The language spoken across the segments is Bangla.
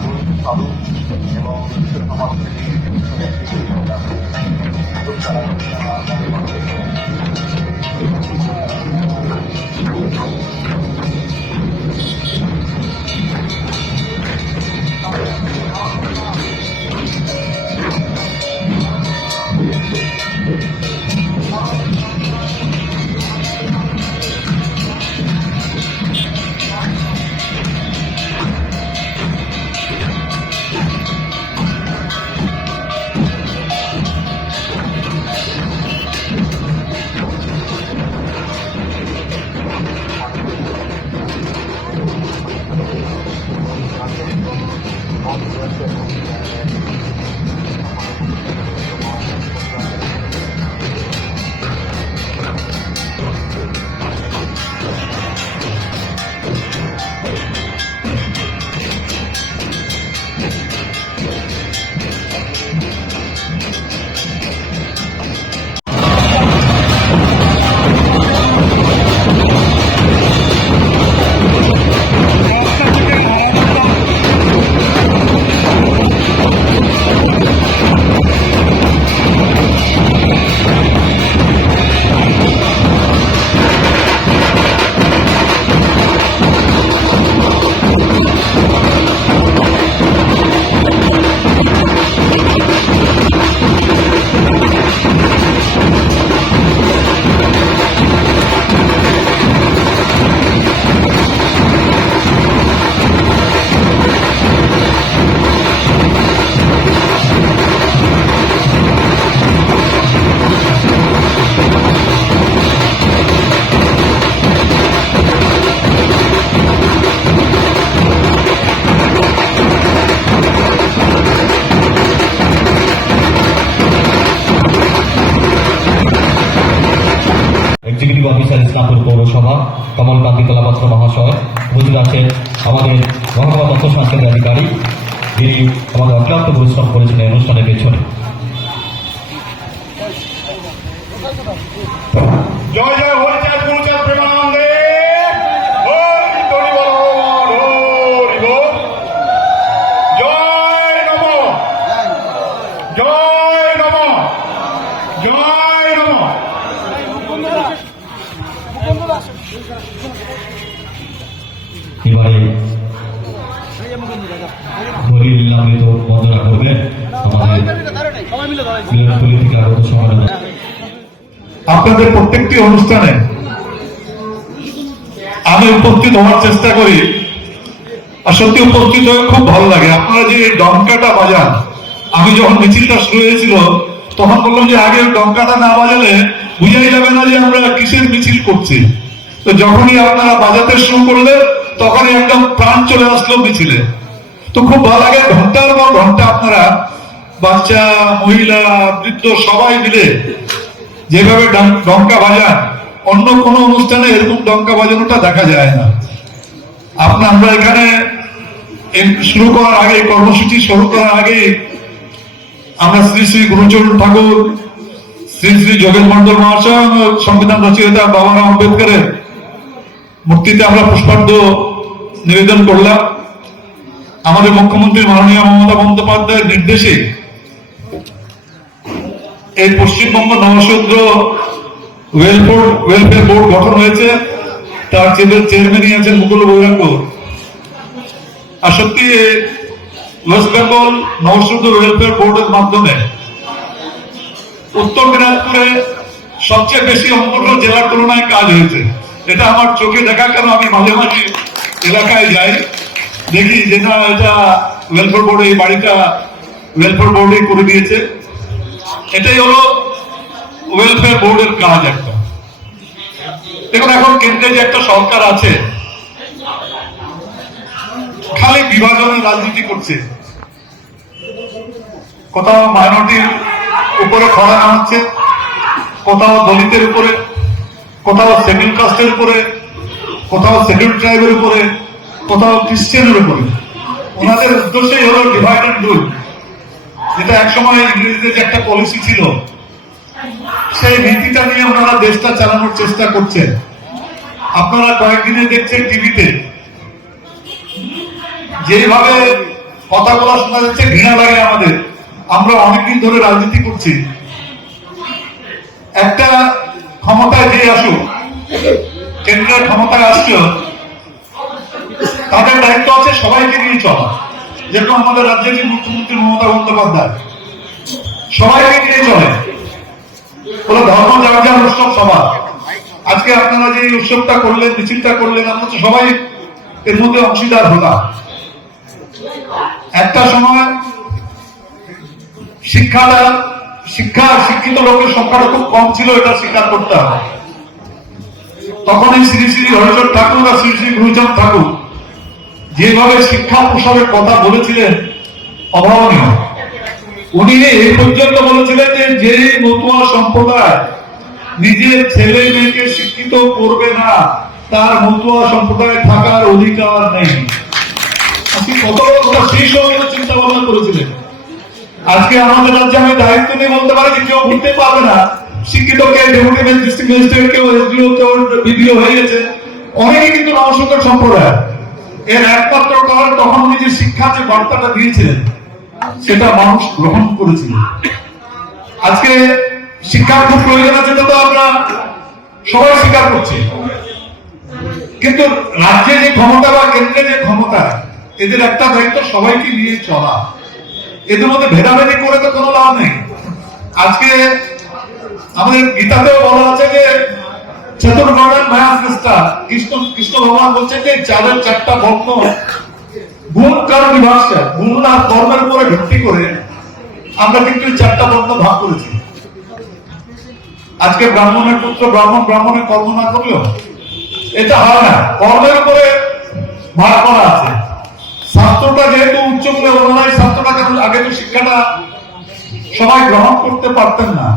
আগুন সাধু এবং সমাজ এক্সিকিউটিভ অফিসার ইসলামপুর পৌরসভা কমলকান্তি কলাপাত্র মহাশয়, উপস্থিত আছেন আমাদের মহকুমা তথ্য সংস্কৃতির অধিকারী, যিনি আমাদের অক্লান্ত পরিশ্রম করেছেন এই অনুষ্ঠানের পেছনে। জয় জয় হরিচাঁদ গুরুচাঁদ প্রেমানন্দে জয় নম জয় নম জয় নম। এবারে হরির নামৃত বন্দনা করবেন আমাদের থেকে আগত সমাজ। আপনাদের প্রত্যেকটি অনুষ্ঠানে আমি উপস্থিত হওয়ার চেষ্টা করি, আর সত্যি উপস্থিত হয়ে খুব ভালো লাগে। আপনারা যে ডঙ্কাটা বাজান, আমি যখন মিছিলটা শুরু হয়েছিল তখন বললাম যে আগে ডঙ্কাটা না বাজালে বুঝাই যাবে না যে আমরা কিসের মিছিল করছি। তো যখনই আপনারা বাজাতে শুরু করলেন তখনই একদম প্রাণ চলে আসলো মিছিলে। তো খুব ভালো লাগে, ঘন্টার পর ঘন্টা আপনারা বাচ্চা, মহিলা, বৃদ্ধ সবাই মিলে যেভাবে ডঙ্কা বাজান, অন্য কোনো অনুষ্ঠানে এরকম ডঙ্কা বাজানোটা দেখা যায় না। আমরা এখানে শুরু করার আগে, কর্মসূচি শুরু করার আগে আমরা শ্রী শ্রী গুরুচরণ ঠাকুর, শ্রী শ্রী যোগেশ মন্ডল মহাশয়, সংবিধান রচয়িতা বাবা আম্বেদকরের মূর্তিতে আমরা পুষ্পার্ঘ্য নিবেদন করলাম। আমাদের মুখ্যমন্ত্রী মাননীয় মমতা বন্দ্যোপাধ্যায়ের নির্দেশে এই পশ্চিমবঙ্গ নবশূদ্র ওয়েলফেয়ার বোর্ড গঠন হয়েছে। তার চেয়ারম্যানই আছেন মুকুল বৈরাগ্য। আর সত্যি ওয়েস্ট বেঙ্গল নবশূদ্র ওয়েলফেয়ার বোর্ডের মাধ্যমে উত্তর দিনাজপুরে সবচেয়ে বেশি অন্যান্য জেলার তুলনায় কাজ হয়েছে। এটা আমার চোখে দেখা, কেন আমি মাঝে মাঝে এলাকায় যাই, দেখি যে না, এটা ওয়েলফেয়ার বোর্ডে, এই বাড়িটা ওয়েলফেয়ার বোর্ডে করে দিয়েছে। এটাই হলো ওয়েলফেয়ার বোর্ডের কাজ একটা। দেখুন, এখন কেন্দ্রে যে একটা সরকার আছে, খালি বিভাজনের রাজনীতি করছে। কোথাও মাইনরিটির উপরে খরা নামাচ্ছে, কোথাও দলিতের উপরে, কোথাও শিডিউল কাস্টের উপরে, কোথাও শিডিউল ট্রাইবের উপরে, কোথাও খ্রিস্টানের উপরে। ওনাদের উদ্দেশ্যই হলো ডিভাইড এন্ড রুল, যেটা একসময় ইংরেজদের যে একটা পলিসি ছিল, সেই নীতিটা নিয়ে ওনারা দেশটা চালানোর চেষ্টা করছেন। আপনারা কয়েকদিনে দেখছেন টিভিতে যেভাবে কথাগুলো শোনা যাচ্ছে, ঘৃণা লাগে আমাদের। আমরা অনেকদিন ধরে রাজনীতি করছি, একটা ক্ষমতায় যে আসুক, কেন্দ্রের ক্ষমতায় আসছে, তাদের দায়িত্ব আছে সবাইকে নিয়ে চলা। যেরকম আমাদের রাজ্যের যে মুখ্যমন্ত্রী মমতা বন্দ্যোপাধ্যায় সবাইকে নিয়ে চলে, বলে ধর্ম যার যার উৎসব সবার। আজকে আপনারা যে উৎসবটা করলেন, মিছিলটা করলেন, আমরা তো সবাই এর মধ্যে অংশীদার হলাম। একটা সময় শিক্ষিত লোকের সংখ্যাটা খুব কম ছিল, এটা স্বীকার করতে হবে। তখন এই শ্রী শ্রী হরিচর ঠাকুর আর শ্রী শ্রী গুরুচাঁদ ঠাকুর যেভাবে শিক্ষা প্রসারের কথা বলেছিলেন অভাবনীয়। উনি এই পর্যন্ত বলেছিলেন যে মতুয়া সম্প্রদায় নিজের ছেলে মেয়েকে শিক্ষিত করবে না, তার মতুয়া সম্প্রদায় থাকার অধিকার নেই। আপনি কত কথা সেই সময় চিন্তা ভাবনা করেছিলেন। আজকে আমাদের রাজ্যে আমি দায়িত্ব নিয়ে বলতে পারি যে কেউ ভুলতে পারবে না, শিক্ষিত কে ডেপুটি ডিস্ট্রিক্ট ম্যাজিস্ট্রেট, কেউ এসডিও, কেউ বিডিও হয়ে গেছে, অনেকে কিন্তু নবসংখ্যক সম্প্রদায়। এর একমাত্র কারণ তখন উনি যে শিক্ষা যে বার্তাটা দিয়েছিলেন সেটা মানুষ গ্রহণ করেছিল। আজকে শিক্ষার খুব প্রয়োজন আছে, তো আমরা সবাই স্বীকার করছি, কিন্তু রাজ্যে যে ক্ষমতা বা কেন্দ্রে যে ক্ষমতা, এদের একটা দায়িত্ব সবাইকে নিয়ে চলা। এদের মধ্যে ভেদাভেদি করে তো কোনো লাভ নেই। আজকে আমাদের গীতাতেও বলা আছে যে চতুর্বর্ণ মায়া সৃষ্টা, কৃষ্ণ ভগবান বলছেন যে চাঁদের চারটা বর্ণ গুণ কারণ বিভাষা, গুণ আর কর্মের উপরে ভিত্তি করে আমরা কিন্তু চারটা বর্ণ ভাগ করেছি। আজকে ব্রাহ্মণের পুত্র ব্রাহ্মণ, ব্রাহ্মণের কর্ম না করলেও এটা হয় না, কর্মের উপরে ভাগ করা আছে। শাস্ত্রটা যেহেতু উচ্চ বলে ওনারাই শাস্ত্রটাকে আগে তো শিক্ষাটা সবাই গ্রহণ করতে পারতেন না,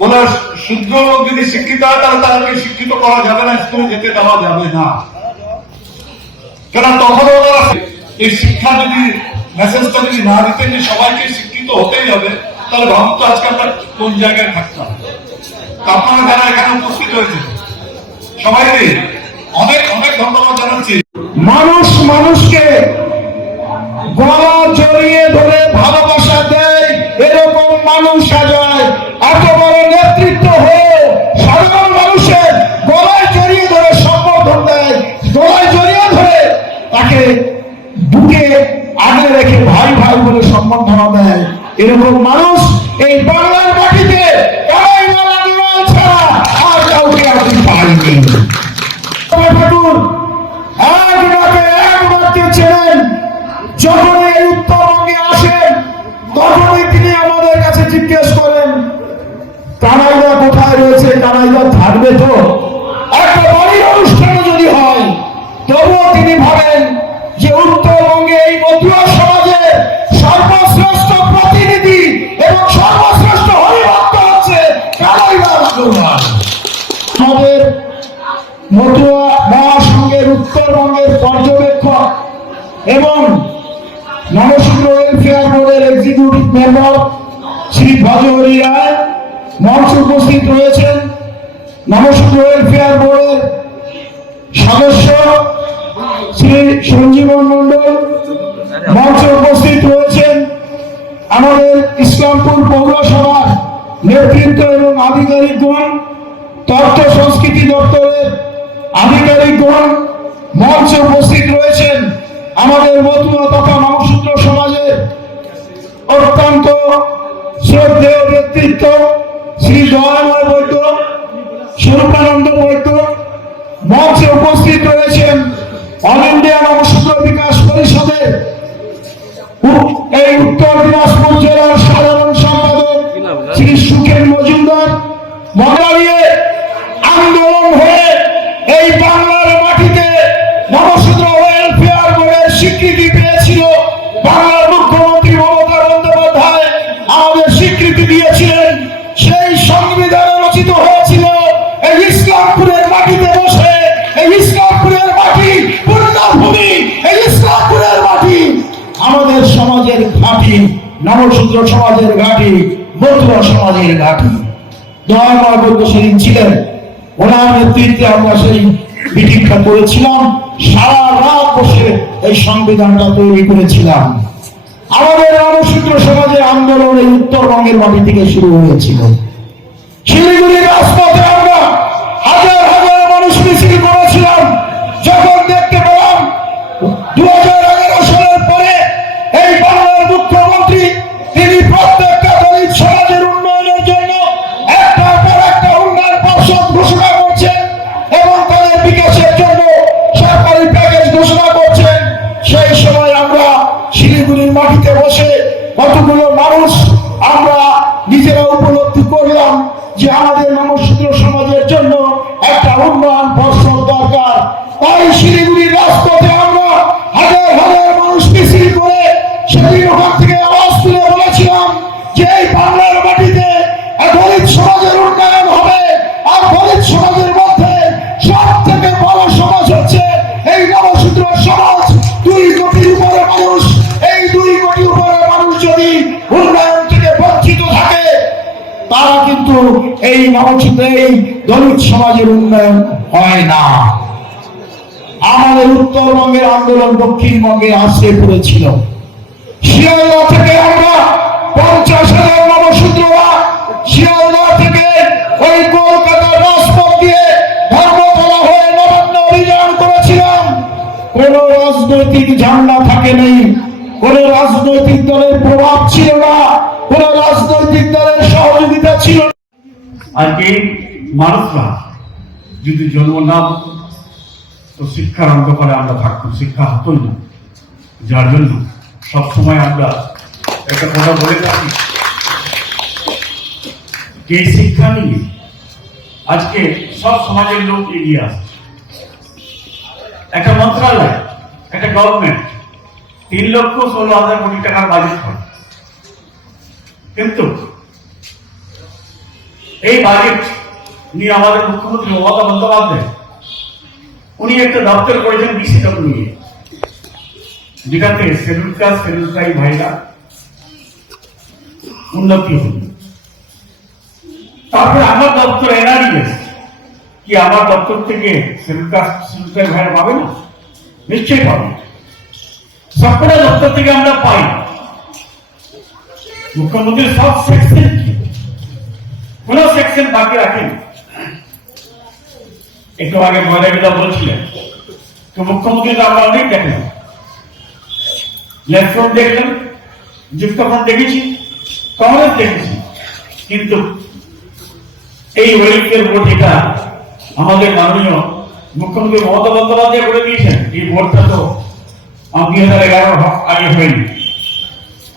বলে শুদ্ধ লোক যদি শিক্ষিত হয় তাহলে তাদেরকে শিক্ষিত করা যাবে না, স্কুলে যেতে দেওয়া যাবে না। কেন তখন ওনারা এই শিক্ষা যদি মেসেজটা যদি না দিতেন যে সবাইকে শিক্ষিত হতেই হবে, তাহলে ভাবতো আজকে আমরা কোন জায়গায় থাকতাম। আপনারা যারা এখানে উপস্থিত হয়েছে সবাইকে অনেক অনেক ধন্যবাদ জানাচ্ছি। মানুষ মানুষকে গলা জড়িয়ে ধরে ভালোবাসা দেয়, এরকম মানুষ সাজায়। এত বড় নেতৃত্ব হয়ে সাধারণ মানুষের গলায় জড়িয়ে ধরে সম্বোধন দেয়, গলায় জড়িয়ে ধরে তাকে বুকে আগলে রেখে ভাই ভাই বলে সম্বোধনা দেয়, এরকম মানুষ এই বাংলার মাটিতে ছাড়া আর কাউকে আপনি পাইনি। ঠাকুর একমাত্র ছিলেন, যখন এই উত্তরবঙ্গে আসেন তখনই তিনি আমাদের কাছে জিজ্ঞেস করেন কানাইদা কোথায় রয়েছে, কানাইদা থাকবে তো? একটা বাড়ির অনুষ্ঠানে যদি হয় তবুও তিনি ভাবেন যে উত্তরবঙ্গে এই মতুয়া সমাজের সর্বশ্রেষ্ঠ প্রতিনিধি এবং সর্বশ্রেষ্ঠ হরিভক্ত হচ্ছে কানাইদা। আমাদের মতুয়া মহাসংঘের উত্তরবঙ্গের পর্যবেক্ষক এবং নবসূত্র ওয়েলফেয়ার বোর্ডের এক্সিকিউটিভ মেম্বার শ্রী ভজহরি রায় মঞ্চে উপস্থিত রয়েছেন। নবসূত্র ওয়েলফেয়ার বোর্ডের সদস্য শ্রী সঞ্জীবন মন্ডল মঞ্চে উপস্থিত রয়েছেন। আমাদের ইসলামপুর পৌরসভার নেতৃত্ব এবং আধিকারিকগণ, তথ্য সংস্কৃতি দপ্তরের আধিকারিকগণ মঞ্চে উপস্থিত রয়েছেন। আমাদের মতুয়া তথা নবসূত্র সমাজের অত্যন্ত শ্রদ্ধেয় ব্যক্তিত্ব শ্রী জয়ময় বৈদ্য, স্বরূপানন্দ বৈদ্য মঞ্চে উপস্থিত রয়েছেন। অল ইন্ডিয়া নবসূত্র বিকাশ পরিষদের এই উত্তর দিনাজপুর জেলার সাধারণ সম্পাদক শ্রী সুখেন মজুমদার মন্ডলীয় আন্দোলন হয়ে এই বাংলার মাটিতে নবসূত্র ওয়েলফেয়ার বোর্ডের স্বীকৃতি পেয়েছিল। বাংলার মুখ্যমন্ত্রী মমতা বন্দ্যোপাধ্যায় আমাদের স্বীকৃতি দিয়েছিলেন। সেই সংবিধান রচিত হয়েছিল এই ইসলামপুরের মাটিতে বসে। এই ইসলামপুরের মাটি পুণ্যভূমি, এই ইসলামপুরের মাটি আমাদের সমাজের ঘাঁটি, নবসূত্র সমাজের ঘাঁটি, মতুয়া সমাজের ঘাঁটি। দয়াময় বৈদ্য সেদিন ছিলেন, ওনার নেতৃত্বে আমরা সেই মিটিংটা করেছিলাম, সারা রাত বসে এই সংবিধানটা তৈরি করেছিলাম। আন্দোলন এই উত্তরবঙ্গের মাটি থেকে শুরু হয়েছিল। শিলিগুড়ির রাজপথে আমরা হাজার হাজার মানুষ মিছিল করেছিলাম। যখন দেখতে পেলাম 2011 সালের পরে এই বাংলার মুখ্যমন্ত্রী তিনি প্রত্যেকটা দলিত সমাজের উন্নয়নের জন্য একটার পর একটা উন্নয়ন পর্ষদ ঘোষণা করছেন এবং তাদের বিকাশের জন্য সরকারি প্যাকেজ ঘোষণা করছেন, সেই সময় আমরা শিলিগুড়ির মাটিতে বসে কতগুলো মানুষ আমরা নিজেরা উপলব্ধি করলাম যে আমাদের নমশূদ্র সমাজের জন্য একটা উন্নয়ন পর্ষদ দরকার। তাই শিলিগুড়ির রাজপথে আমরা হাজার হাজার মানুষ মিছিল করে সেদিন ওখান থেকে আওয়াজ তুলে বলেছিলাম যে এই বাংলার মাটিতে দলিত সমাজের উন্নয়ন হবে। আর দলিত সমাজের মধ্যে সব থেকে বড় সমাজ হচ্ছে এই নমশূদ্র সমাজ। 2 কোটির উপরে মানুষ, এই 2 কোটির উপরে মানুষ যদি উন্নয়ন থেকে বঞ্চিত থাকে তারা কিন্তু এই নমশূদ্র এই দলিত সমাজের উন্নয়ন হয় না। আমাদের উত্তরবঙ্গের আন্দোলন দক্ষিণবঙ্গে আশ্রয় পড়েছিল। শিয়ালদা থেকে আমরা 50,000 নমশূদ্ররা শিয়ালদা থেকে ওই কলকাতার রাজপথ দিয়ে ধর্মতলা হয়ে নবান্ন অভিযান করেছিলাম। কোন রাজনৈতিক ঝান্ডা থাকে নেই, কোন রাজনৈতিক দলের প্রভাব ছিল না, কোন রাজনৈতিক দলের সহযোগিতা ছিল না। আজকে মানুষরা যদি জন্ম না হতো তো শিক্ষার অন্ধকারে আমরা থাকতাম, শিক্ষা হতোই না। যার জন্য সবসময় আমরা একটা কথা বলে থাকি যে শিক্ষা নিয়ে আজকে সব সমাজের লোক এগিয়ে আসছে। একটা মন্ত্রণালয়, একটা গভর্নমেন্ট 3,16,000 কোটি টাকার বাজেট হয়, কিন্তু এই বাজেট নিয়ে আমাদের মুখ্যমন্ত্রী মমতা বন্দ্যোপাধ্যায় উনি একটা দপ্তর করেছেন BCW, যেটাতে শিডিউল কাস্ট শিডিউল ট্রাইব ভাইরা উন্নতি হল। তারপরে আমার দপ্তর NRES, কি আমার দপ্তর থেকে শিডিউল কাস্ট শিডিউল ট্রাইব ভাইরা পাবে না? নিশ্চয়ই পাবে। সবকটা দপ্তর থেকে আমরা পাই। মুখ্যমন্ত্রীর সব সেকশন, কোন সেকশন বাকি রাখেন। একটু আগে ময়দাবিদা বলছিলেন তো মুখ্যমন্ত্রী তো আমরা অনেক দেখলাম, লেফট ফ্রন্ট দেখলাম, যুক্ত ফ্রন্ট দেখেছি, কংগ্রেস দেখেছি, কিন্তু এই ওয়েলফেয়ার বোর্ড যেটা আমাদের মাননীয় মুখ্যমন্ত্রী মমতা বন্দ্যোপাধ্যায় করে দিয়েছেন, এই বোর্ডটা তো 2011 আগে হয়নি।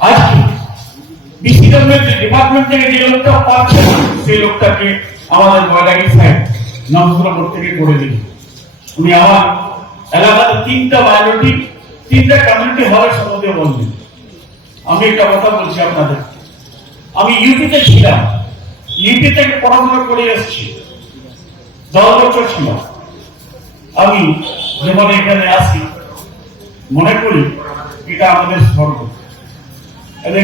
আজকে BCW ডিপার্টমেন্ট থেকে যে লোকটা পাচ্ছে সেই লোকটাকে আমাদের ময়দাগি সাহেব নমস্কার বোর্ড থেকে করে দিল। উনি আমার এলাকাতে 3টা মাইনরিটি 3টা কমিউনিটি হলের সম্বন্ধে বললেন। আমি একটা কথা বলছি আপনাদের, আমি ইউপিতে ছিলাম, ইউপি থেকে পড়াশোনা করে এসেছি, 10 বছর ছিলাম। আমি যখন এখানে আসি মনে করি এটা আমাদের স্বর্গ।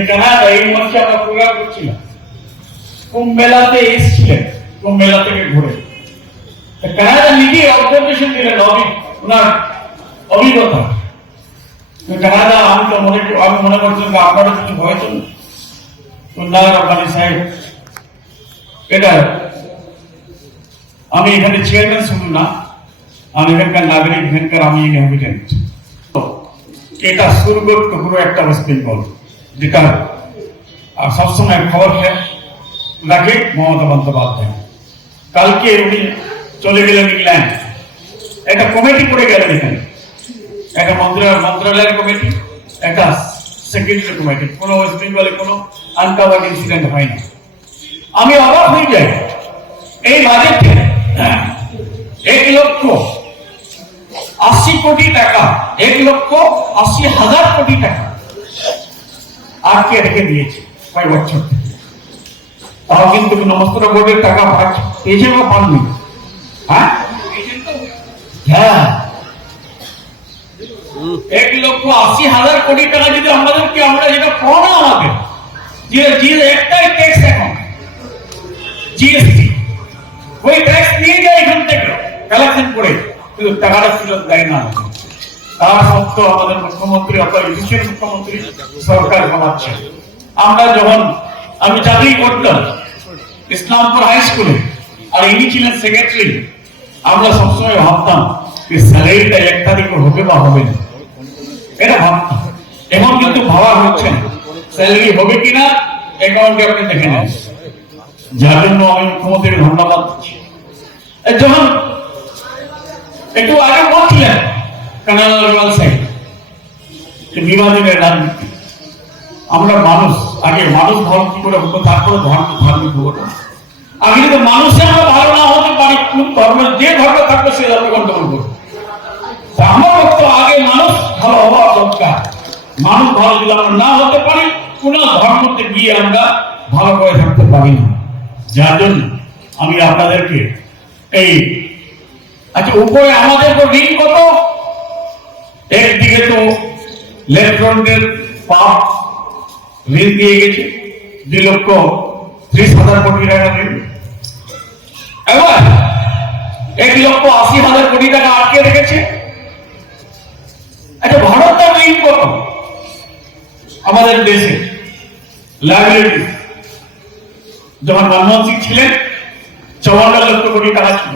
কানাডা এই মঞ্চে আমরা প্রোগ্রাম করছিলাম, কুম্ভ মেলাতে এসেছিলেন, কুম্ভ মেলা থেকে ঘুরে কানাডা নিজে অবজারভেশন দিলেন ওনার অভিজ্ঞতা। কানাডা আমি মনে করছিলাম আপনারা কিছু ভয় তো রব্বানি সাহেব, এটা আমি এখানে চেয়ারম্যান শুধু না, আমি এখানকার নাগরিক, এখানকার আমি ইনহ্যাবিটেন্ট। এটা সুরগোট টুকরো একটা ওয়েস্ট বেঙ্গল, যেটা সবসময় খবর রাখে মমতা বন্দ্যোপাধ্যায়। কালকে উনি চলে গেলেন ইংল্যান্ড, একটা কমিটি করে গেলেন এখানে, একটা মন্ত্রণালয়ের কমিটি, একটা সেক্রেটারি কমিটি। কোনো ওয়েস্ট বেঙ্গলে কোনো আনকাভার্ড ইনসিডেন্ট হয়নি। আমি অবাক হয়ে যাই, এই বাজেটে 1,80,00,000 কোটি টাকা, 1,80,000 কোটি টাকা আটকে রেখে দিয়েছে কয়েক বছর থেকে। তাও কিন্তু নমস্কার বোর্ডের টাকা পেয়েছে বা পাননি? হ্যাঁ, 1,80,000 কোটি টাকা যদি আমাদেরকে, আমরা যেটা পাবো না, আমাদের যে একটাই ট্যাক্স এখন জিএসটি, ওই ট্যাক্স নিয়ে যায় এখান থেকে কালেকশন করে, কিন্তু টাকাটা ফেরত দেয় না। তার সত্ত্বেও আমাদের মুখ্যমন্ত্রী অথবা ইউনিয়ন মুখ্যমন্ত্রী সরকার বানাচ্ছে। আমরা যখন আমি চাকরি করতাম ইসলামপুর হাই স্কুলে, আর ইনি ছিলেন সেক্রেটারি, আমরা সবসময় ভাবতাম যে স্যালারিটা 1 তারিখ হবে বা হবে না, এটা ভাবতাম। এখন কিন্তু ভাবা হচ্ছে না স্যালারি হবে কিনা, অ্যাকাউন্টে আপনি দেখে নেন। যার জন্য আমি মুখ্যমন্ত্রীকে ধন্যবাদ দিচ্ছি। যখন একটু আগে বলছিলেন কানাল সাহেব বিভাজনের রাজনীতি, আমরা মানুষ, আগে মানুষ ভালো কি করে হতো, তারপরে ধর্ম ধার্মিক হতো। আগে যদি মানুষে আমরা ভালো না হতে পারি, কোন ধর্মের যে ধর্ম থাকবে সে ধর্ম গন্ডগোল করবো। আমার তো আগে মানুষ ভালো হওয়া দরকার। মানুষ ভালো যদি আমরা না হতে পারি, কোন ধর্মতে গিয়ে আমরা ভালো করে থাকতে পারি না। যার জন্য আমি আপনাদেরকে এই আচ্ছা উপরে আমাদের তো ঋণ কত, একদিকে তো লেফট্রন্টের পাপ ঋণ দিয়ে গেছে 2,30,000 কোটি টাকা ঋণ, এবার 1,80,000 কোটি টাকা আটকে রেখেছে। আচ্ছা ভারতের ঋণ কত আমাদের দেশে লাইবিলিটি? যখন মনমোহন সিং ছিলেন 54 লক্ষ কোটি টাকা ছিল,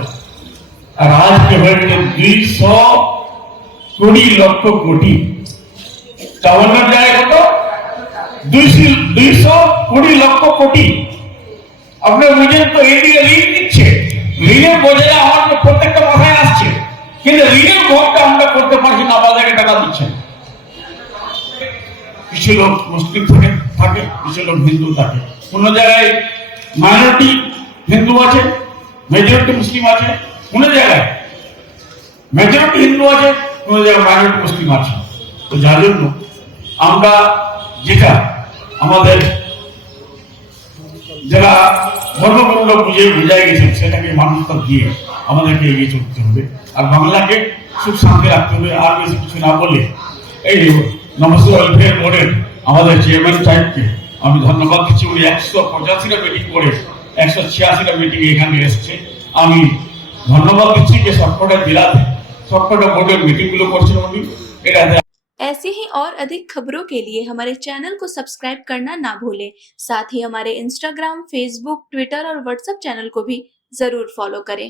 আর আজকে হয়েছে 220 লক্ষ কোটি। 54 জায়গায় কত? 220 লক্ষ কোটি। আপনি বুঝেন তো, এদিকে ঋণ দিচ্ছে, ঋণের বোঝায় আমার প্রত্যেকটা মাথায় আসছে, কিন্তু ঋণের ভোগটা আমরা করতে পারছি না, আমাদেরকে টাকা দিচ্ছেন। কিছু লোক মুসলিম থাকে, কিছু লোক হিন্দু থাকে, কোন জায়গায় মাইনরিটি হিন্দু আছে, মেজরিটি মুসলিম আছে, কোন জায়গায় মেজরিটি হিন্দু আছে, কোন জায়গায় মাইনরিটি মুসলিম আছে। তো যার জন্য আমরা যেটা আমাদের যারা ধর্মগুলো বুঝাই গেছেন, সেটাকে মানুষটা দিয়ে আমাদেরকে এগিয়ে চলতে হবে, আর বাংলাকে সুখ শান্তি রাখতে হবে। আর বেশি কিছু না বলে এই নমস্কার ওয়েলফেয়ার বোর্ডের আমাদের চেয়ারম্যান সাহেবকে আমি ধন্যবাদ দিচ্ছি। উনি 185টা মিটিং করে 186টা মিটিং এখানে এসছে। আমি ধন্যবাদ দিচ্ছি যে সবকটা জেলাতে সবকটা বোর্ডের মিটিং গুলো করছেন উনি। এটা ऐसे ही और अधिक खबरों के लिए हमारे चैनल को सब्सक्राइब करना ना भूलें। साथ ही हमारे इंस्टाग्राम, फेसबुक, ट्विटर और व्हाट्सएप चैनल को भी जरूर फॉलो करें।